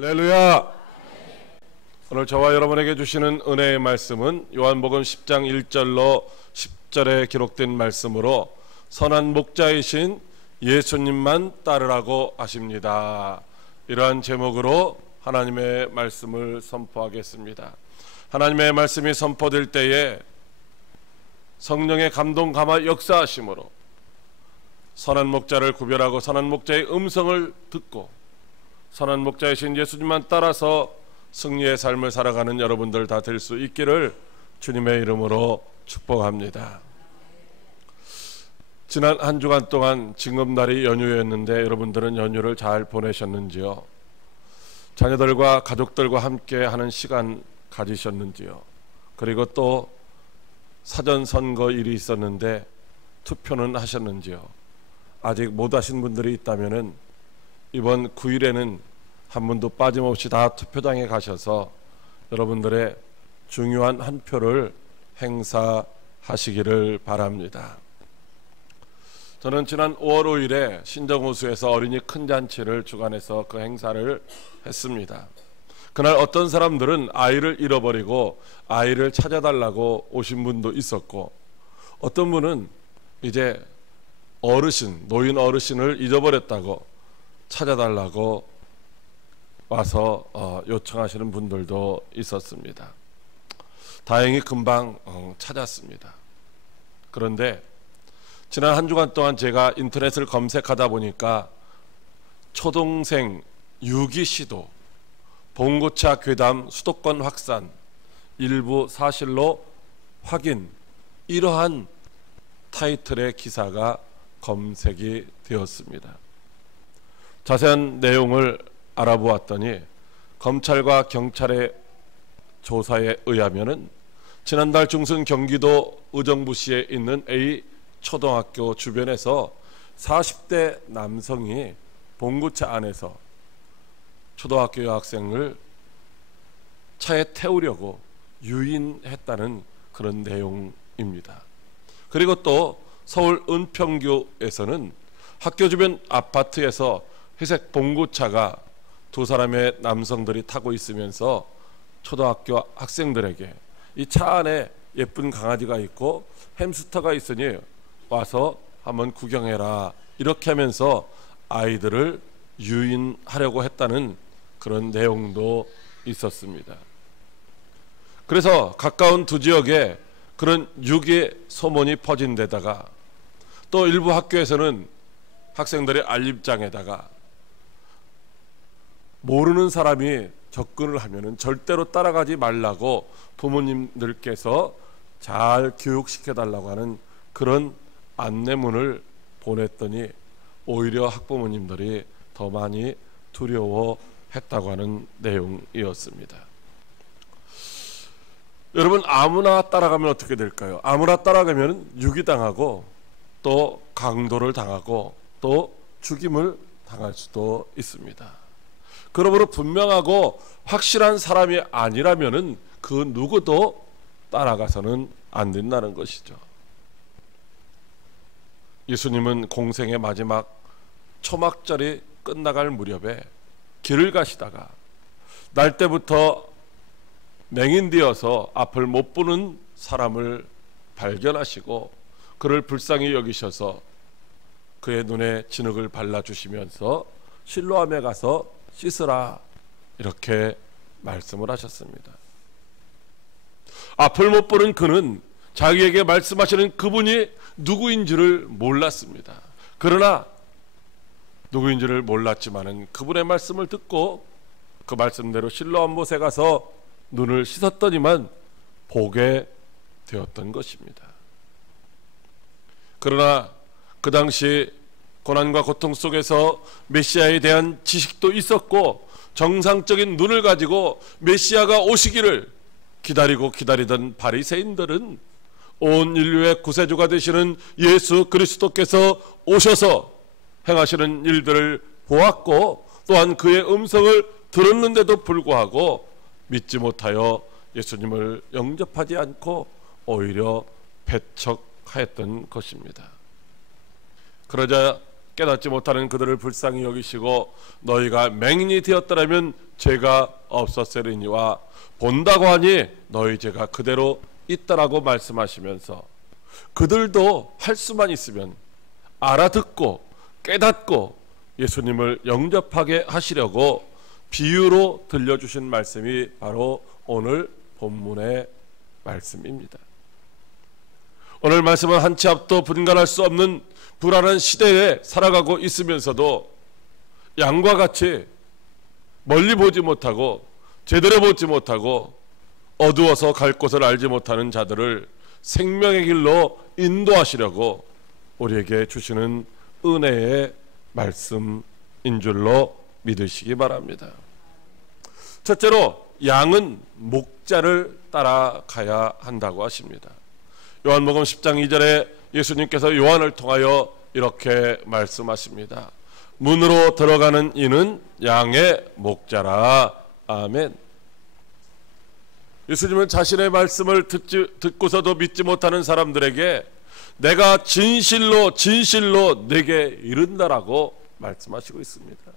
할렐루야. 오늘 저와 여러분에게 주시는 은혜의 말씀은 요한복음 10장 1절로 10절에 기록된 말씀으로 선한 목자이신 예수님만 따르라고 하십니다. 이러한 제목으로 하나님의 말씀을 선포하겠습니다. 하나님의 말씀이 선포될 때에 성령의 감동 감화 역사하심으로 선한 목자를 구별하고 선한 목자의 음성을 듣고 선한 목자이신 예수님만 따라서 승리의 삶을 살아가는 여러분들 다 될 수 있기를 주님의 이름으로 축복합니다. 지난 한 주간 동안 징검다리 연휴였는데 여러분들은 연휴를 잘 보내셨는지요? 자녀들과 가족들과 함께 하는 시간 가지셨는지요? 그리고 또 사전 선거일이 있었는데 투표는 하셨는지요? 아직 못 하신 분들이 있다면은 이번 9일에는 한 분도 빠짐없이 다 투표장에 가셔서 여러분들의 중요한 한 표를 행사하시기를 바랍니다. 저는 지난 5월 5일에 신정호수에서 어린이 큰 잔치를 주관해서 그 행사를 했습니다. 그날 어떤 사람들은 아이를 잃어버리고 아이를 찾아달라고 오신 분도 있었고, 어떤 분은 이제 노인 어르신을 잊어버렸다고 찾아달라고 와서 요청하시는 분들도 있었습니다. 다행히 금방 찾았습니다. 그런데 지난 한 주간 동안 제가 인터넷을 검색하다 보니까 초동생 유기 시도, 봉고차 괴담 수도권 확산, 일부 사실로 확인, 이러한 타이틀의 기사가 검색이 되었습니다. 자세한 내용을 알아보았더니 검찰과 경찰의 조사에 의하면은 지난달 중순 경기도 의정부시에 있는 A 초등학교 주변에서 40대 남성이 봉고차 안에서 초등학교 여학생을 차에 태우려고 유인했다는 그런 내용입니다. 그리고 또 서울 은평구에서는 학교 주변 아파트에서 회색 봉고차가 두 사람의 남성들이 타고 있으면서 초등학교 학생들에게 이 차 안에 예쁜 강아지가 있고 햄스터가 있으니 와서 한번 구경해라, 이렇게 하면서 아이들을 유인하려고 했다는 그런 내용도 있었습니다. 그래서 가까운 두 지역에 그런 유기 소문이 퍼진 데다가 또 일부 학교에서는 학생들의 알림장에다가 모르는 사람이 접근을 하면은 절대로 따라가지 말라고 부모님들께서 잘 교육시켜 달라고 하는 그런 안내문을 보냈더니 오히려 학부모님들이 더 많이 두려워했다고 하는 내용이었습니다. 여러분, 아무나 따라가면 어떻게 될까요? 아무나 따라가면 유기당하고 또 강도를 당하고 또 죽임을 당할 수도 있습니다. 그러므로 분명하고 확실한 사람이 아니라면은 그 누구도 따라가서는 안 된다는 것이죠. 예수님은 공생의 마지막 초막절이 끝나갈 무렵에 길을 가시다가 날 때부터 맹인되어서 앞을 못 보는 사람을 발견하시고 그를 불쌍히 여기셔서 그의 눈에 진흙을 발라주시면서 실로암에 가서 씻으라, 이렇게 말씀을 하셨습니다. 앞을 못 보는 그는 자기에게 말씀하시는 그분이 누구인지를 몰랐습니다. 그러나 누구인지를 몰랐지만은 그분의 말씀을 듣고 그 말씀대로 실로암 못에 가서 눈을 씻었더니만 보게 되었던 것입니다. 그러나 그 당시 고난과 고통 속에서 메시아에 대한 지식도 있었고 정상적인 눈을 가지고 메시아가 오시기를 기다리던 바리새인들은 온 인류의 구세주가 되시는 예수 그리스도께서 오셔서 행하시는 일들을 보았고 또한 그의 음성을 들었는데도 불구하고 믿지 못하여 예수님을 영접하지 않고 오히려 배척하였던 것입니다. 그러자 깨닫지 못하는 그들을 불쌍히 여기시고 너희가 맹인이 되었더라면 죄가 없었으리니와 본다고 하니 너희 죄가 그대로 있다라고 말씀하시면서 그들도 할 수만 있으면 알아듣고 깨닫고 예수님을 영접하게 하시려고 비유로 들려주신 말씀이 바로 오늘 본문의 말씀입니다. 오늘 말씀은 한 치 앞도 분간할 수 없는 불안한 시대에 살아가고 있으면서도 양과 같이 멀리 보지 못하고 제대로 보지 못하고 어두워서 갈 곳을 알지 못하는 자들을 생명의 길로 인도하시려고 우리에게 주시는 은혜의 말씀인 줄로 믿으시기 바랍니다. 첫째로 양은 목자를 따라가야 한다고 하십니다. 요한복음 10장 2절에 예수님께서 요한을 통하여 이렇게 말씀하십니다. 문으로 들어가는 이는 양의 목자라. 아멘. 예수님은 자신의 말씀을 듣고서도 믿지 못하는 사람들에게 내가 진실로 내게 이른다라고 말씀하시고 있습니다.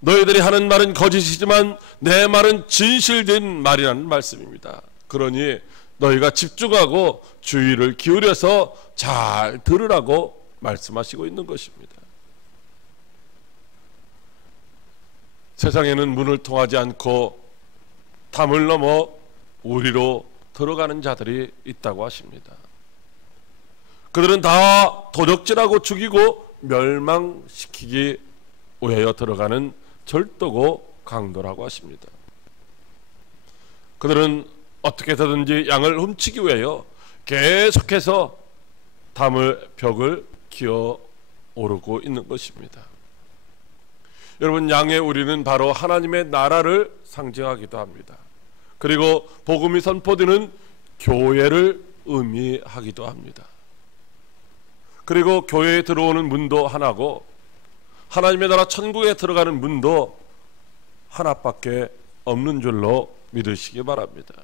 너희들이 하는 말은 거짓이지만 내 말은 진실된 말이라는 말씀입니다. 그러니 너희가 집중하고 주의를 기울여서 잘 들으라고 말씀하시고 있는 것입니다. 세상에는 문을 통하지 않고 담을 넘어 우리로 들어가는 자들이 있다고 하십니다. 그들은 다 도적질하고 죽이고 멸망시키기 위하여 들어가는 절도고 강도라고 하십니다. 그들은 어떻게 해서든지 양을 훔치기 위하여 계속해서 담을 벽을 기어 오르고 있는 것입니다. 여러분, 양의 우리는 바로 하나님의 나라를 상징하기도 합니다. 그리고 복음이 선포되는 교회를 의미하기도 합니다. 그리고 교회에 들어오는 문도 하나고 하나님의 나라 천국에 들어가는 문도 하나밖에 없는 줄로 믿으시기 바랍니다.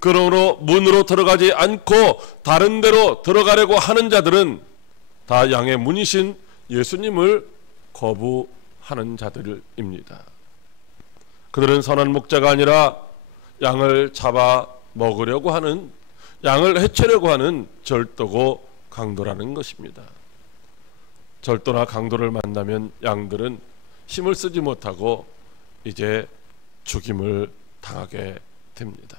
그러므로 문으로 들어가지 않고 다른 데로 들어가려고 하는 자들은 다 양의 문이신 예수님을 거부하는 자들입니다. 그들은 선한 목자가 아니라 양을 잡아 먹으려고 하는, 양을 해치려고 하는 절도고 강도라는 것입니다. 절도나 강도를 만나면 양들은 힘을 쓰지 못하고 이제 죽임을 당하게 됩니다.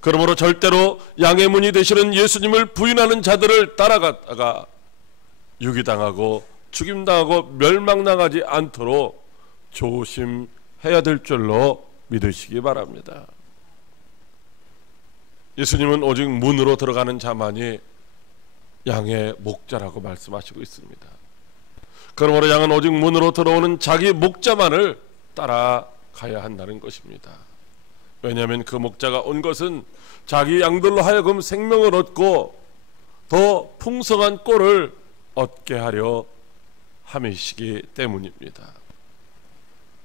그러므로 절대로 양의 문이 되시는 예수님을 부인하는 자들을 따라가다가 유기당하고 죽임당하고 멸망당하지 않도록 조심해야 될 줄로 믿으시기 바랍니다. 예수님은 오직 문으로 들어가는 자만이 양의 목자라고 말씀하시고 있습니다. 그러므로 양은 오직 문으로 들어오는 자기 목자만을 따라가야 한다는 것입니다. 왜냐하면 그 목자가 온 것은 자기 양들로 하여금 생명을 얻고 더 풍성한 꼴을 얻게 하려 함이시기 때문입니다.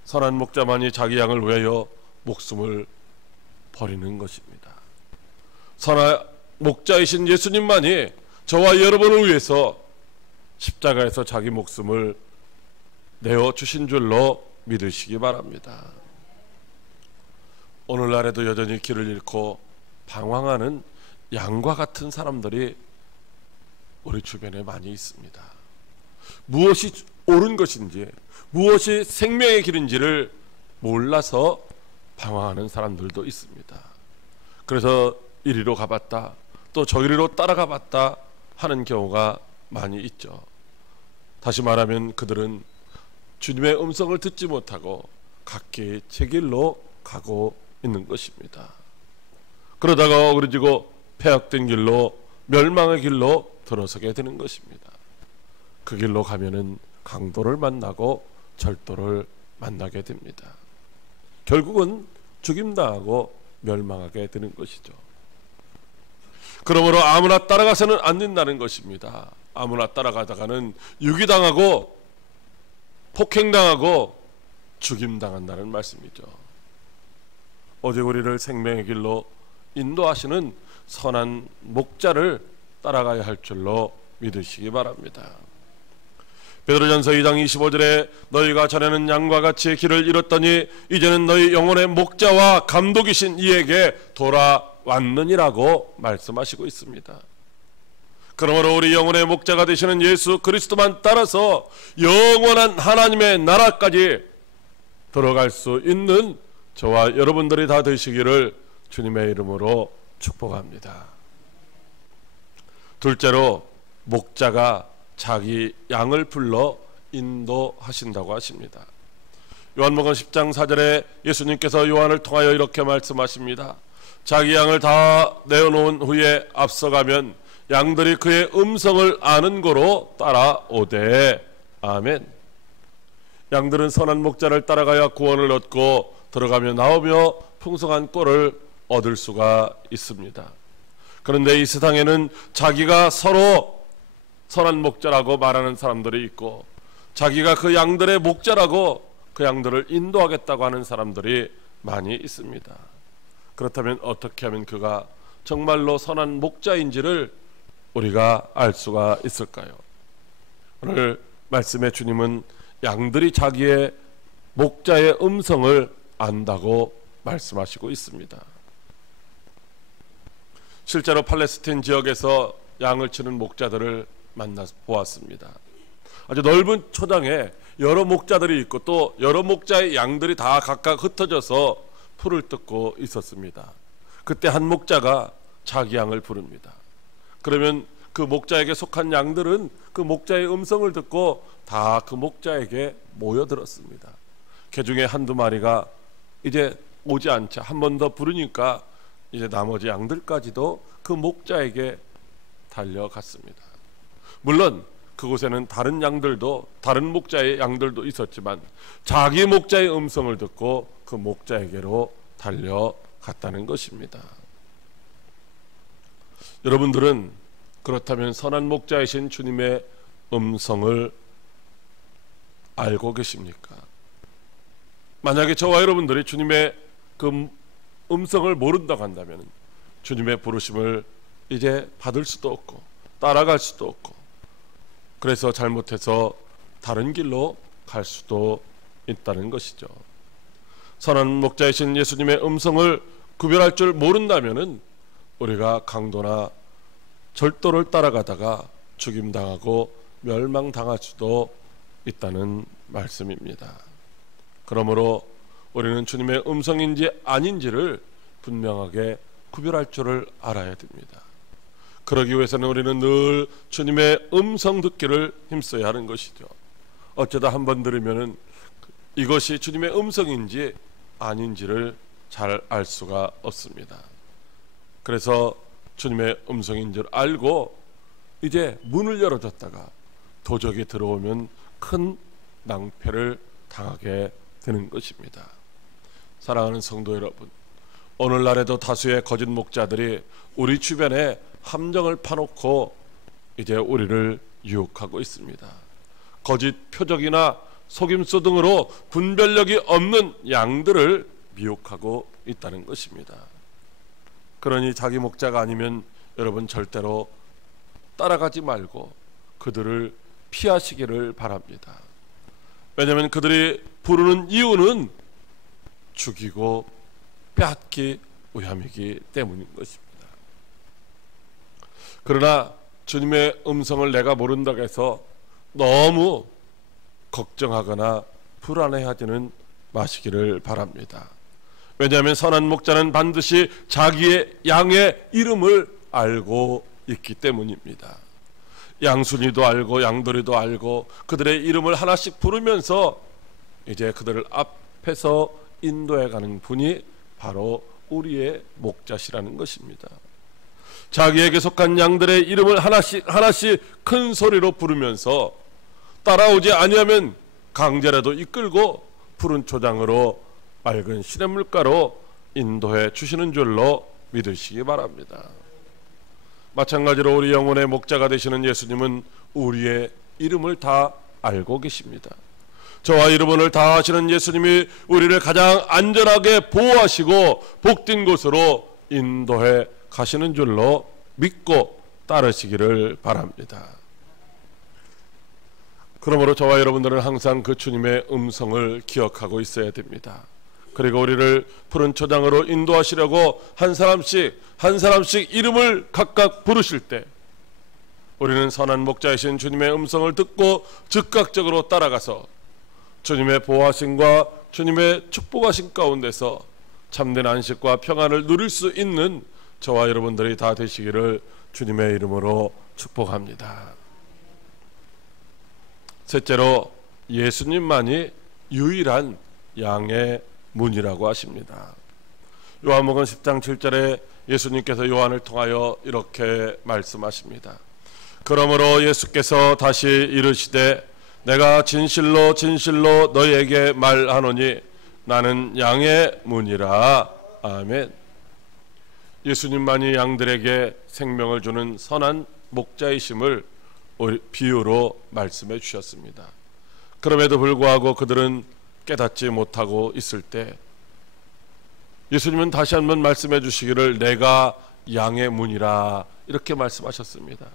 선한 목자만이 자기 양을 위하여 목숨을 버리는 것입니다. 선한 목자이신 예수님만이 저와 여러분을 위해서 십자가에서 자기 목숨을 내어주신 줄로 믿으시기 바랍니다. 오늘날에도 여전히 길을 잃고 방황하는 양과 같은 사람들이 우리 주변에 많이 있습니다. 무엇이 옳은 것인지, 무엇이 생명의 길인지를 몰라서 방황하는 사람들도 있습니다. 그래서 이리로 가봤다, 또 저리로 따라가 봤다 하는 경우가 많이 있죠. 다시 말하면 그들은 주님의 음성을 듣지 못하고 각기 제 길로 가고 있는 것입니다. 그러다가 어그러지고 폐역된 길로, 멸망의 길로 들어서게 되는 것입니다. 그 길로 가면은 강도를 만나고 절도를 만나게 됩니다. 결국은 죽임당하고 멸망하게 되는 것이죠. 그러므로 아무나 따라가서는 안 된다는 것입니다. 아무나 따라가다가는 유기당하고 폭행당하고 죽임당한다는 말씀이죠. 오직 우리를 생명의 길로 인도하시는 선한 목자를 따라가야 할 줄로 믿으시기 바랍니다. 베드로전서 2장 25절에 너희가 전에는 양과 같이 길을 잃었더니 이제는 너희 영혼의 목자와 감독이신 이에게 돌아왔느니라고 말씀하시고 있습니다. 그러므로 우리 영혼의 목자가 되시는 예수 그리스도만 따라서 영원한 하나님의 나라까지 들어갈 수 있는 저와 여러분들이 다 되시기를 주님의 이름으로 축복합니다. 둘째로, 목자가 자기 양을 불러 인도하신다고 하십니다. 요한복음 10장 4절에 예수님께서 요한을 통하여 이렇게 말씀하십니다. 자기 양을 다 내어놓은 후에 앞서가면 양들이 그의 음성을 아는 고로 따라오되. 아멘. 양들은 선한 목자를 따라가야 구원을 얻고 들어가며 나오며 풍성한 꼴을 얻을 수가 있습니다. 그런데 이 세상에는 자기가 서로 선한 목자라고 말하는 사람들이 있고, 자기가 그 양들의 목자라고 그 양들을 인도하겠다고 하는 사람들이 많이 있습니다. 그렇다면 어떻게 하면 그가 정말로 선한 목자인지를 우리가 알 수가 있을까요? 오늘 말씀의 주님은 양들이 자기의 목자의 음성을 안다고 말씀하시고 있습니다. 실제로 팔레스틴 지역에서 양을 치는 목자들을 만나 보았습니다. 아주 넓은 초장에 여러 목자들이 있고 또 여러 목자의 양들이 다 각각 흩어져서 풀을 뜯고 있었습니다. 그때 한 목자가 자기 양을 부릅니다. 그러면 그 목자에게 속한 양들은 그 목자의 음성을 듣고 다 그 목자에게 모여들었습니다. 그 중에 한두 마리가 이제 오지 않자 한 번 더 부르니까 이제 나머지 양들까지도 그 목자에게 달려갔습니다. 물론 그곳에는 다른 양들도, 다른 목자의 양들도 있었지만 자기 목자의 음성을 듣고 그 목자에게로 달려갔다는 것입니다. 여러분들은 그렇다면 선한 목자이신 주님의 음성을 알고 계십니까? 만약에 저와 여러분들이 주님의 그 음성을 모른다고 한다면 주님의 부르심을 이제 받을 수도 없고 따라갈 수도 없고, 그래서 잘못해서 다른 길로 갈 수도 있다는 것이죠. 선한 목자이신 예수님의 음성을 구별할 줄 모른다면 우리가 강도나 절도를 따라가다가 죽임당하고 멸망당할 수도 있다는 말씀입니다. 그러므로 우리는 주님의 음성인지 아닌지를 분명하게 구별할 줄을 알아야 됩니다. 그러기 위해서는 우리는 늘 주님의 음성 듣기를 힘써야 하는 것이죠. 어쩌다 한 번 들으면은 이것이 주님의 음성인지 아닌지를 잘 알 수가 없습니다. 그래서 주님의 음성인 줄 알고 이제 문을 열어줬다가 도적이 들어오면 큰 낭패를 당하게 되는 것입니다. 사랑하는 성도 여러분, 오늘날에도 다수의 거짓 목자들이 우리 주변에 함정을 파놓고 이제 우리를 유혹하고 있습니다. 거짓 표적이나 속임수 등으로 분별력이 없는 양들을 미혹하고 있다는 것입니다. 그러니 자기 목자가 아니면 여러분 절대로 따라가지 말고 그들을 피하시기를 바랍니다. 왜냐하면 그들이 부르는 이유는 죽이고 빼앗기 위함이기 때문인 것입니다. 그러나 주님의 음성을 내가 모른다고 해서 너무 걱정하거나 불안해하지는 마시기를 바랍니다. 왜냐하면 선한 목자는 반드시 자기의 양의 이름을 알고 있기 때문입니다. 양순이도 알고 양돌이도 알고 그들의 이름을 하나씩 부르면서 이제 그들을 앞에서 인도해 가는 분이 바로 우리의 목자시라는 것입니다. 자기에게 속한 양들의 이름을 하나씩 큰 소리로 부르면서 따라오지 아니하면 강제라도 이끌고 푸른 초장으로 맑은 시냇물가로 인도해 주시는 줄로 믿으시기 바랍니다. 마찬가지로 우리 영혼의 목자가 되시는 예수님은 우리의 이름을 다 알고 계십니다. 저와 여러분을 다 아시는 예수님이 우리를 가장 안전하게 보호하시고 복된 곳으로 인도해 가시는 줄로 믿고 따르시기를 바랍니다. 그러므로 저와 여러분들은 항상 그 주님의 음성을 기억하고 있어야 됩니다. 그리고 우리를 푸른 초장으로 인도하시려고 한 사람씩 이름을 각각 부르실 때 우리는 선한 목자이신 주님의 음성을 듣고 즉각적으로 따라가서 주님의 보호하심과 주님의 축복하심 가운데서 참된 안식과 평안을 누릴 수 있는 저와 여러분들이 다 되시기를 주님의 이름으로 축복합니다. 셋째로, 예수님만이 유일한 양의 문이라고 하십니다. 요한복음 10장 7절에 예수님께서 요한을 통하여 이렇게 말씀하십니다. 그러므로 예수께서 다시 이르시되 내가 진실로 진실로 너희에게 말하노니 나는 양의 문이라. 아멘. 예수님만이 양들에게 생명을 주는 선한 목자이심을 비유로 말씀해 주셨습니다. 그럼에도 불구하고 그들은 깨닫지 못하고 있을 때 예수님은 다시 한번 말씀해 주시기를 내가 양의 문이라 이렇게 말씀하셨습니다.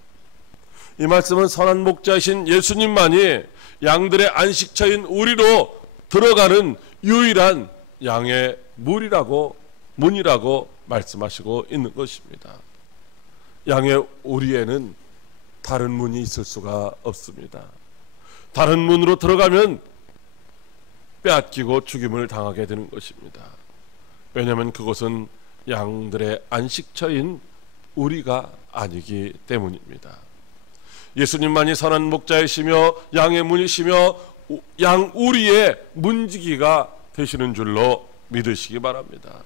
이 말씀은 선한 목자이신 예수님만이 양들의 안식처인 우리로 들어가는 유일한 양의 문이라고 말씀하시고 있는 것입니다. 양의 우리에는 다른 문이 있을 수가 없습니다. 다른 문으로 들어가면 빼앗기고 죽임을 당하게 되는 것입니다. 왜냐하면 그것은 양들의 안식처인 우리가 아니기 때문입니다. 예수님만이 선한 목자이시며 양의 문이시며 양 우리의 문지기가 되시는 줄로 믿으시기 바랍니다.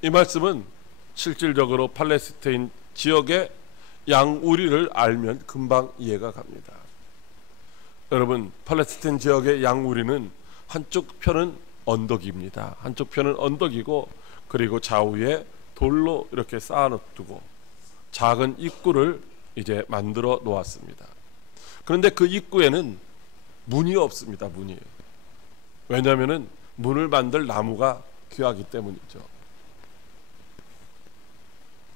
이 말씀은 실질적으로 팔레스타인 지역의 양 우리를 알면 금방 이해가 갑니다. 여러분, 팔레스타인 지역의 양 우리는 한쪽 편은 언덕입니다. 한쪽 편은 언덕이고 그리고 좌우에 돌로 이렇게 쌓아두고 작은 입구를 이제 만들어 놓았습니다. 그런데 그 입구에는 문이 없습니다. 문이. 왜냐하면 문을 만들 나무가 귀하기 때문이죠.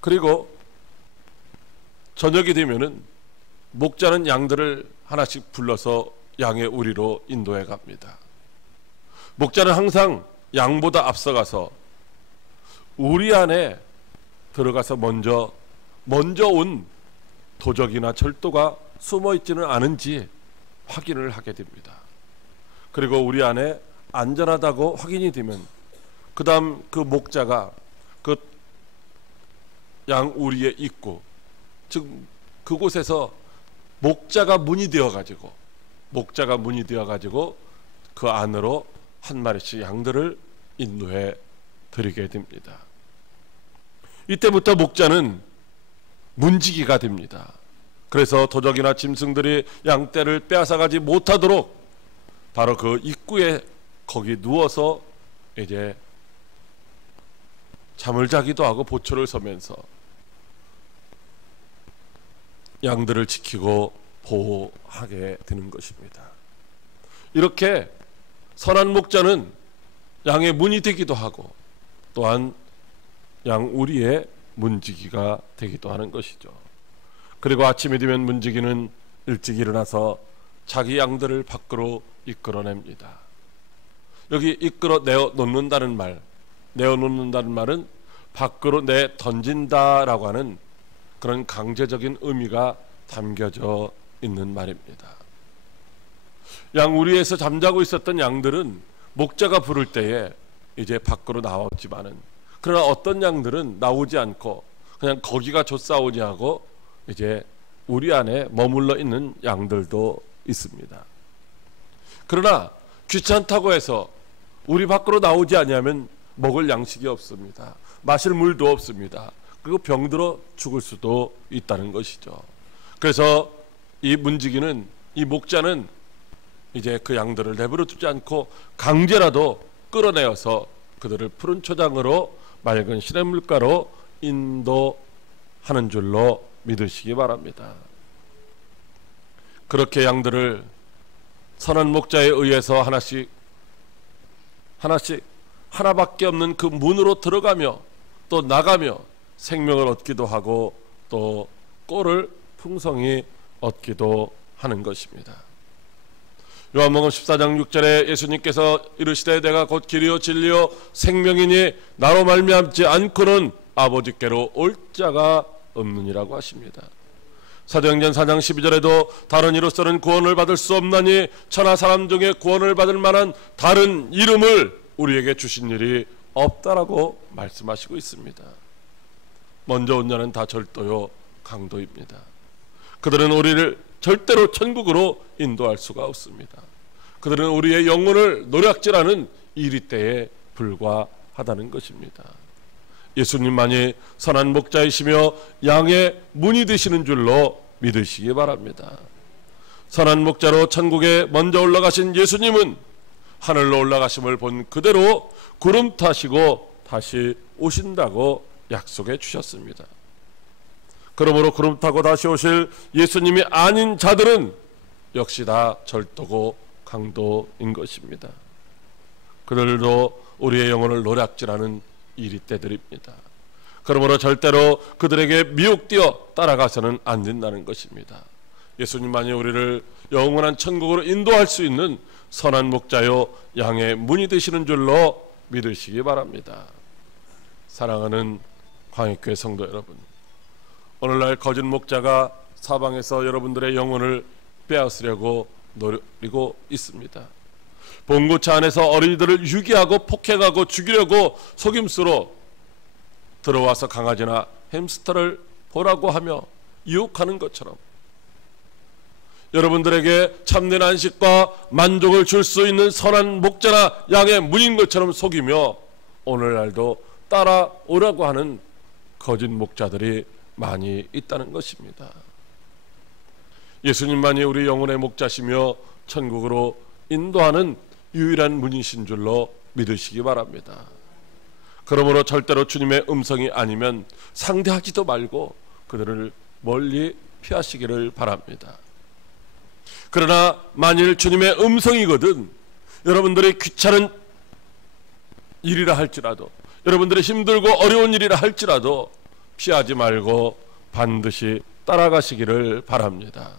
그리고 저녁이 되면은 목자는 양들을 하나씩 불러서 양의 우리로 인도해 갑니다. 목자는 항상 양보다 앞서가서 우리 안에 들어가서 먼저 온 도적이나 절도가 숨어 있지는 않은지 확인을 하게 됩니다. 그리고 우리 안에 안전하다고 확인이 되면 그 다음 그 목자가 그 양 우리의 입구, 즉 그곳에서 목자가 문이 되어가지고 그 안으로 한 마리씩 양들을 인도해 드리게 됩니다. 이때부터 목자는 문지기가 됩니다. 그래서 도적이나 짐승들이 양떼를 빼앗아가지 못하도록 바로 그 입구에 거기 누워서 이제 잠을 자기도 하고 보초를 서면서 양들을 지키고 보호하게 되는 것입니다. 이렇게 선한 목자는 양의 문이 되기도 하고 또한 양 우리의 문지기가 되기도 하는 것이죠. 그리고 아침이 되면 문지기는 일찍 일어나서 자기 양들을 밖으로 이끌어냅니다. 여기 이끌어 내어놓는다는 말은 밖으로 내던진다라고 하는 그런 강제적인 의미가 담겨져 있는 말입니다. 양 우리에서 잠자고 있었던 양들은 목자가 부를 때에 이제 밖으로 나왔지만은 그러나 어떤 양들은 나오지 않고 그냥 거기가 좋사오니 하고 이제 우리 안에 머물러 있는 양들도 있습니다. 그러나 귀찮다고 해서 우리 밖으로 나오지 아니하면 먹을 양식이 없습니다. 마실 물도 없습니다. 그리고 병들어 죽을 수도 있다는 것이죠. 그래서 이 문지기는, 이 목자는 이제 그 양들을 내버려 두지 않고 강제라도 끌어내어서 그들을 푸른 초장으로 맑은 시냇물가로 인도하는 줄로 믿으시기 바랍니다. 그렇게 양들을 선한 목자에 의해서 하나밖에 없는 그 문으로 들어가며 또 나가며 생명을 얻기도 하고 또 꼴을 풍성히 얻기도 하는 것입니다. 요한복음 14장 6절에 예수님께서 이르시되 내가 곧 길이요 진리요 생명이니 나로 말미암지 않고는 아버지께로 올 자가 없느니라고 하십니다. 사도행전 4장 12절에도 다른 이로서는 구원을 받을 수 없나니 천하 사람 중에 구원을 받을 만한 다른 이름을 우리에게 주신 일이 없다라고 말씀하시고 있습니다. 먼저 온 자는 다 절도요 강도입니다. 그들은 우리를 절대로 천국으로 인도할 수가 없습니다. 그들은 우리의 영혼을 노략질하는 이리떼에 불과하다는 것입니다. 예수님만이 선한 목자이시며 양의 문이 되시는 줄로 믿으시기 바랍니다. 선한 목자로 천국에 먼저 올라가신 예수님은 하늘로 올라가심을 본 그대로 구름 타시고 다시 오신다고 약속해 주셨습니다. 그러므로 구름 타고 다시 오실 예수님이 아닌 자들은 역시 다 절도고 강도인 것입니다. 그들도 우리의 영혼을 노략질하는 이리떼들입니다. 그러므로 절대로 그들에게 미혹되어 따라가서는 안 된다는 것입니다. 예수님만이 우리를 영원한 천국으로 인도할 수 있는 선한 목자요 양의 문이 되시는 줄로 믿으시기 바랍니다. 사랑하는 광역교회 성도 여러분, 오늘날 거짓 목자가 사방에서 여러분들의 영혼을 빼앗으려고 노리고 있습니다. 봉고차 안에서 어린이들을 유기하고 폭행하고 죽이려고 속임수로 들어와서 강아지나 햄스터를 보라고 하며 유혹하는 것처럼 여러분들에게 참된 안식과 만족을 줄 수 있는 선한 목자나 양의 문인 것처럼 속이며 오늘날도 따라오라고 하는 거짓 목자들이 많이 있다는 것입니다. 예수님만이 우리 영혼의 목자시며 천국으로 인도하는 유일한 문이신 줄로 믿으시기 바랍니다. 그러므로 절대로 주님의 음성이 아니면 상대하지도 말고 그들을 멀리 피하시기를 바랍니다. 그러나 만일 주님의 음성이거든 여러분들의 귀찮은 일이라 할지라도 여러분들의 힘들고 어려운 일이라 할지라도 피하지 말고 반드시 따라가시기를 바랍니다.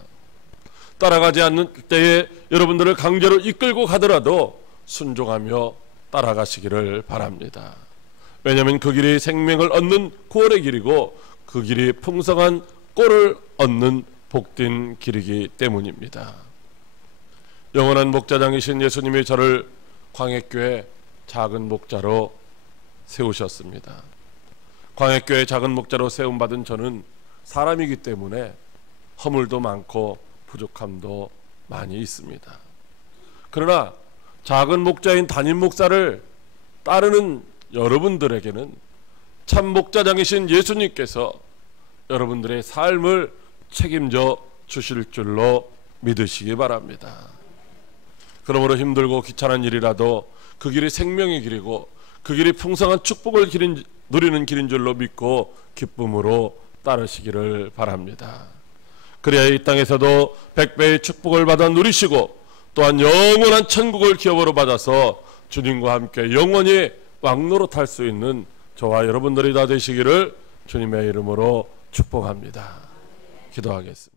따라가지 않는 때에 여러분들을 강제로 이끌고 가더라도 순종하며 따라가시기를 바랍니다. 왜냐하면 그 길이 생명을 얻는 구원의 길이고 그 길이 풍성한 꼴을 얻는 복된 길이기 때문입니다. 영원한 목자장이신 예수님이 저를 광역교회 작은 목자로 세우셨습니다. 광역교회 작은 목자로 세움받은 저는 사람이기 때문에 허물도 많고 부족함도 많이 있습니다. 그러나 작은 목자인 담임 목사를 따르는 여러분들에게는 참 목자장이신 예수님께서 여러분들의 삶을 책임져 주실 줄로 믿으시기 바랍니다. 그러므로 힘들고 귀찮은 일이라도 그 길이 생명의 길이고 그 길이 풍성한 축복을 누리는 길인 줄로 믿고 기쁨으로 따르시기를 바랍니다. 그래야 이 땅에서도 백배의 축복을 받아 누리시고 또한 영원한 천국을 기업으로 받아서 주님과 함께 영원히 왕노릇할 수 있는 저와 여러분들이 다 되시기를 주님의 이름으로 축복합니다. 기도하겠습니다.